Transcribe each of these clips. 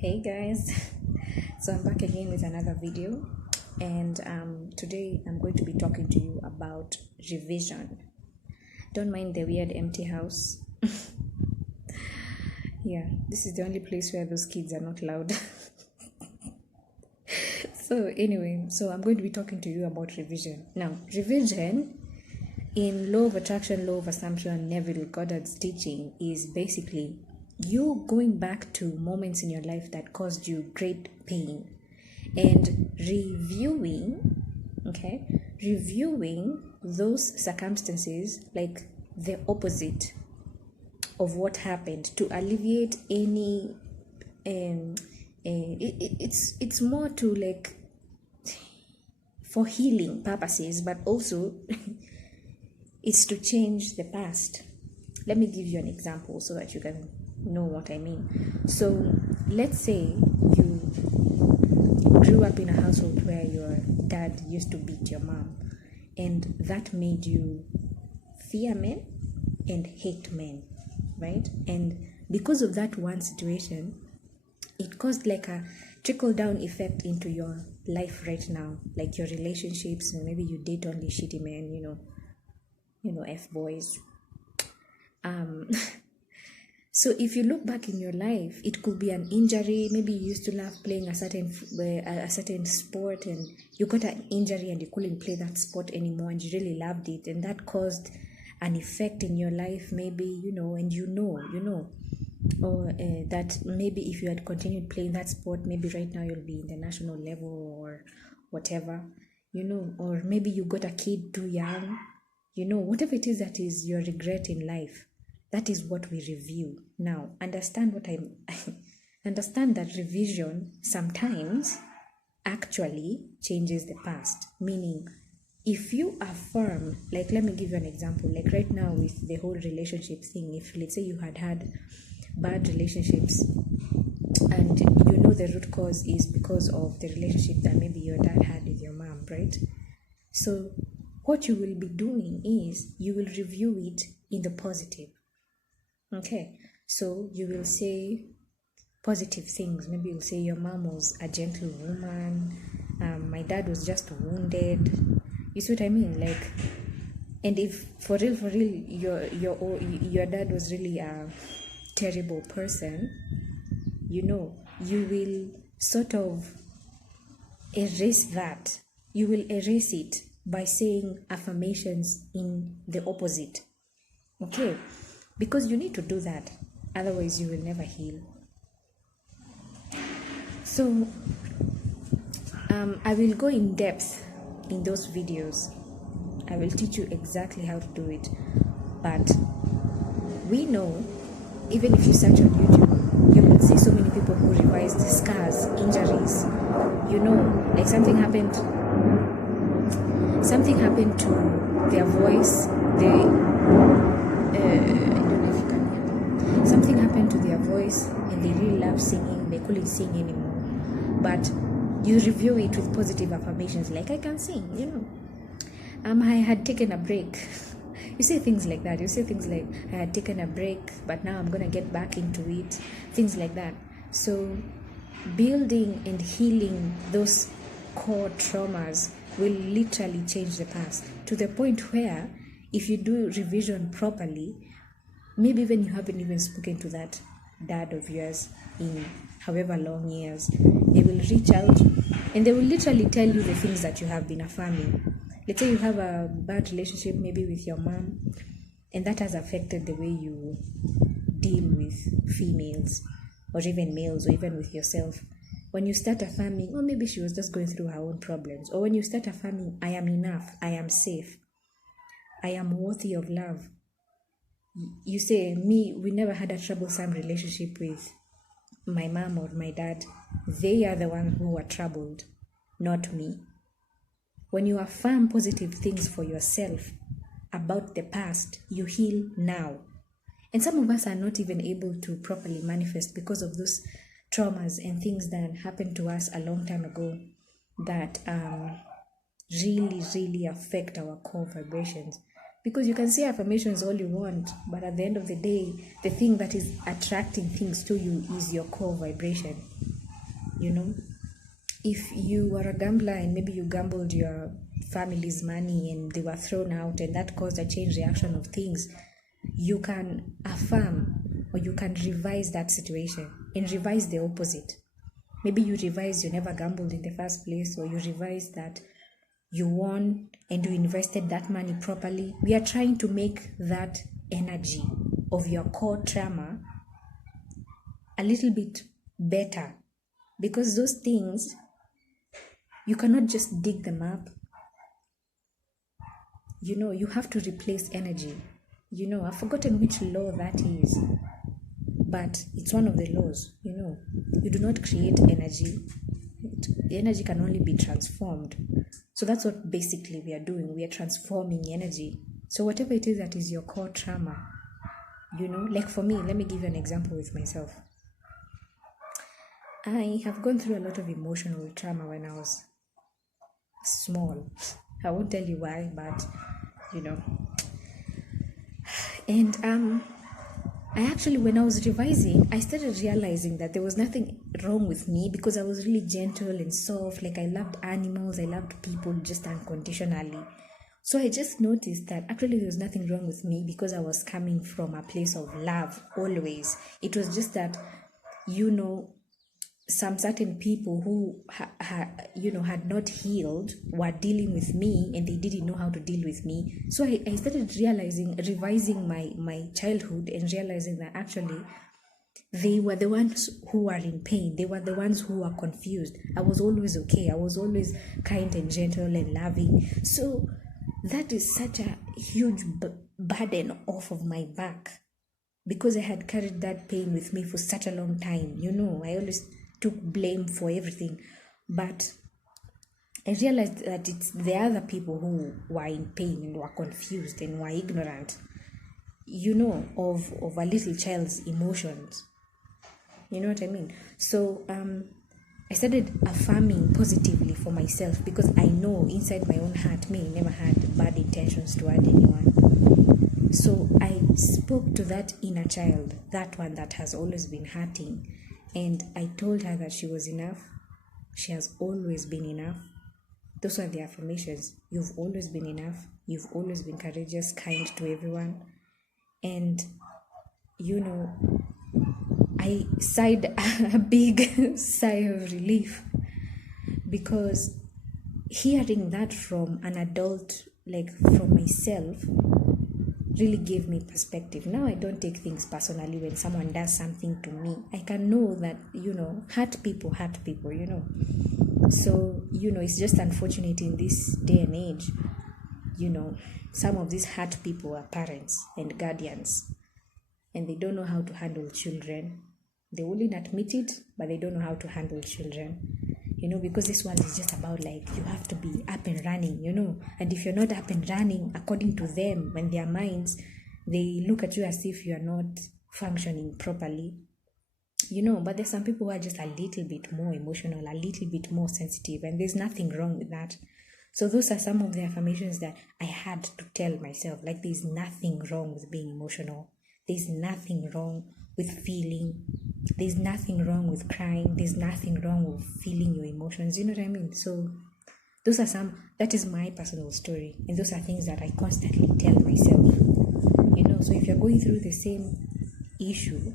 Hey guys, so I'm back again with another video, and today I'm going to be talking to you about revision. Don't mind the weird empty house. Yeah, this is the only place where those kids are not loud. So I'm going to be talking to you about revision. Now, revision in law of attraction, law of assumption, Neville Gordard's teaching is basically you going back to moments in your life that caused you great pain and reviewing those circumstances like the opposite of what happened to alleviate any it's more to like for healing purposes, but also it's to change the past. Let me give you an example so that you can know what I mean. So let's say you grew up in a household where your dad used to beat your mom, and that made you fear men and hate men, right? And because of that one situation, it caused like a trickle down effect into your life right now, like your relationships. Maybe you date only shitty men, F boys. So if you look back in your life, it could be an injury. Maybe you used to love playing a certain sport, and you got an injury and you couldn't play that sport anymore, and you really loved it, and that caused an effect in your life. Maybe or that maybe if you had continued playing that sport, maybe right now you'll be in the national level or whatever, or maybe you got a kid too young, whatever it is that is your regret in life. That is what we review. Now, understand that revision sometimes actually changes the past. Meaning, if you affirm, like, let me give you an example. Like right now with the whole relationship thing, if let's say you had bad relationships and the root cause is because of the relationship that maybe your dad had with your mom, right? So what you will be doing is you will review it in the positive. Okay, so you will say positive things. Maybe you'll say your mom was a gentle woman, my dad was just wounded. You see what I mean? Like, and if for real your dad was really a terrible person, you will sort of erase that. You will erase it by saying affirmations in the opposite. Okay, because you need to do that, otherwise you will never heal. So I will go in depth in those videos. I will teach you exactly how to do it. But we know, even if you search on YouTube, you will see so many people who revise the scars, injuries. Like something happened to their voice. Something happened to their voice and they really love singing. They couldn't sing anymore. But you review it with positive affirmations, like I can sing, I had taken a break. You say things like that. You say things like, I had taken a break, but now I'm going to get back into it. Things like that. So building and healing those core traumas will literally change the past to the point where if you do revision properly, maybe even you haven't even spoken to that dad of yours in however long years, they will reach out and they will literally tell you the things that you have been affirming. Let's say you have a bad relationship maybe with your mom, and that has affected the way you deal with females or even males or even with yourself. When you start affirming, oh, maybe she was just going through her own problems, or when you start affirming, I am enough, I am safe, I am worthy of love. You say, we never had a troublesome relationship with my mom or my dad. They are the ones who were troubled, not me. When you affirm positive things for yourself about the past, you heal now. And some of us are not even able to properly manifest because of those traumas and things that happened to us a long time ago that really, really affect our core vibrations. Because you can say affirmations all you want, but at the end of the day, the thing that is attracting things to you is your core vibration. you know. If you are a gambler and maybe you gambled your family's money and they were thrown out and that caused a chain reaction of things, you can affirm or you can revise that situation and revise the opposite. Maybe you revise you never gambled in the first place, or you revise that you won and you invested that money properly. We are trying to make that energy of your core trauma a little bit better, because those things, you cannot just dig them up. You know, you have to replace energy. You know, I've forgotten which law that is, but it's one of the laws. You know, you do not create energy. The energy can only be transformed. So that's what basically we are doing. We are transforming energy. So whatever it is that is your core trauma, you know, like for me, let me give you an example with myself. I have gone through a lot of emotional trauma when I was small. I won't tell you why, but you know. And I actually, when I was revising, I started realizing that there was nothing wrong with me, because I was really gentle and soft. Like, I loved animals, I loved people just unconditionally. So I just noticed that actually there was nothing wrong with me, because I was coming from a place of love always. It was just that, you know, some certain people who had not healed were dealing with me, and they didn't know how to deal with me. So I started revising my childhood, and realizing that actually they were the ones who were in pain. They were the ones who were confused. I was always okay. I was always kind and gentle and loving. So that is such a huge burden off of my back, because I had carried that pain with me for such a long time. You know, I always took blame for everything, but I realized that it's the other people who were in pain and were confused and were ignorant, you know, of a little child's emotions. You know what I mean? So I started affirming positively for myself, because I know inside my own heart, me never had bad intentions toward anyone. So I spoke to that inner child, that one that has always been hurting, and I told her that she was enough. She has always been enough. Those are the affirmations. You've always been enough. You've always been courageous, kind to everyone. And, you know, I sighed a big sigh of relief, because hearing that from an adult, like from myself, really gave me perspective. Now I don't take things personally when someone does something to me. I can know that, you know, hurt people, you know. So, you know, it's just unfortunate in this day and age, you know, some of these hurt people are parents and guardians, and they don't know how to handle children. They wouldn't admit it, but they don't know how to handle children. You know, because this world is just about, like, you have to be up and running, you know. And if you're not up and running, according to them and their minds, they look at you as if you are not functioning properly, you know. But there's some people who are just a little bit more emotional, a little bit more sensitive, and there's nothing wrong with that. So those are some of the affirmations that I had to tell myself. Like, there's nothing wrong with being emotional. There's nothing wrong with feeling. There's nothing wrong with crying. There's nothing wrong with feeling your emotions. You know what I mean? So that is my personal story. And those are things that I constantly tell myself. You know, so if you're going through the same issue,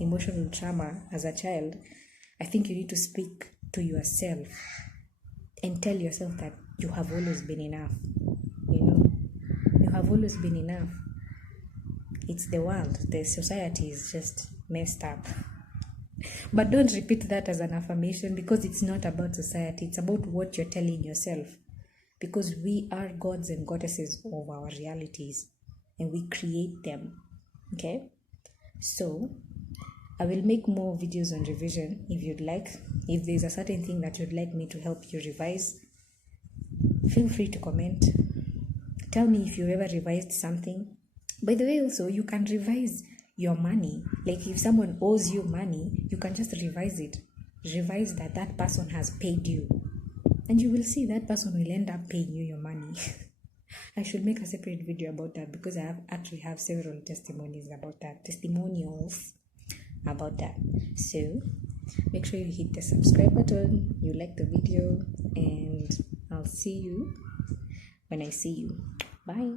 emotional trauma as a child, I think you need to speak to yourself and tell yourself that you have always been enough. You know, you have always been enough. It's the world, the society is just messed up. But don't repeat that as an affirmation, because it's not about society. It's about what you're telling yourself. Because we are gods and goddesses of our realities, and we create them. Okay? So, I will make more videos on revision if you'd like. If there's a certain thing that you'd like me to help you revise, feel free to comment. Tell me if you ever revised something. By the way, also, you can revise your money. Like, if someone owes you money, you can just revise it. Revise that person has paid you. And you will see that person will end up paying you your money. I should make a separate video about that, because I actually have several testimonials about that. So, Make sure you hit the subscribe button, you like the video, and I'll see you when I see you. Bye.